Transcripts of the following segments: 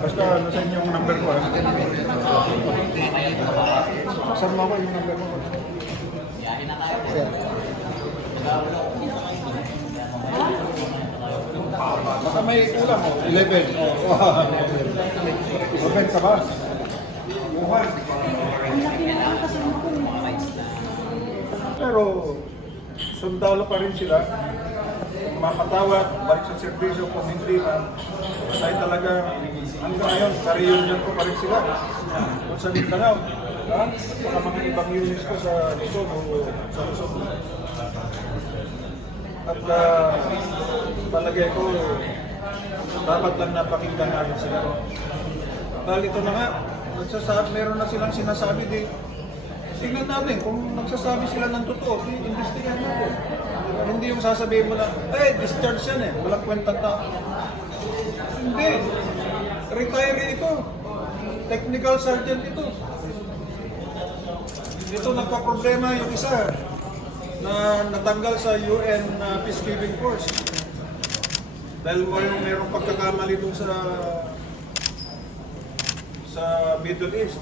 Basta nasa inyo yung number ko. Saan mo ako yung number ko? Baka may ulam mo. 11. Open ka ba? Buwan. Pero sundalo pa rin sila. Mapatawad, balik sa servisyo kung hindi man. Dahil talaga, hanggang ngayon, sa reunion ko pa rin sila. Kung sa Mindanao, baka mga ibang units ko sa Luzon o sa Luzon. At palagay ko, dapat lang napakinggan natin sila. Dahil ito na nga, meron na silang sinasabi di. Tingnan natin, kung nagsasabi sila ng totoo, i-investigahan natin. Hindi yung sasabihin mo na, discharge yan eh, walang kwentang tao. Hindi. Retiree ito. Technical sergeant ito. Ito nagka-problema yung isa na natanggal sa UN Peacekeeping Force. Dahil mayroong pagkakamali dun sa Middle East.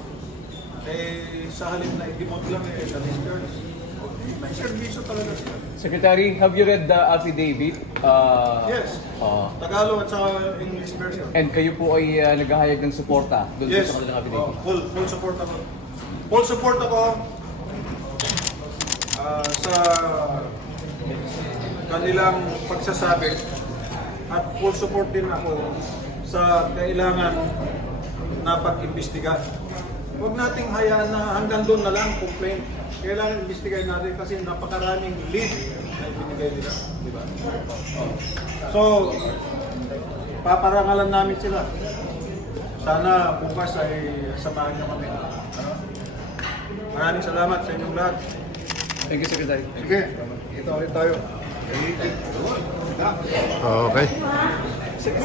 Sa halip na i-demote lang na-discharge. May servisyo talaga sila. Secretary, have you read the affidavit? Yes. Tagalog at saka English version. And kayo po ay naghahayag ng suporta doon Yes. sa kanilang affidavit? Full support ako. Full support ako sa kanilang pagsasabi at full support din ako sa kailangan na pag-imbestiga. Huwag nating hayaan na hanggang doon na lang complaint. Kailangan imbestigahin natin kasi napakaraming lead na ibinigay nila. Diba? So, paparangalan namin sila. Sana bukas ay samahan nyo kami. Maraming salamat sa inyong lahat. Thank you, Secretary. Sige, kita ulit tayo. Okay. Sige.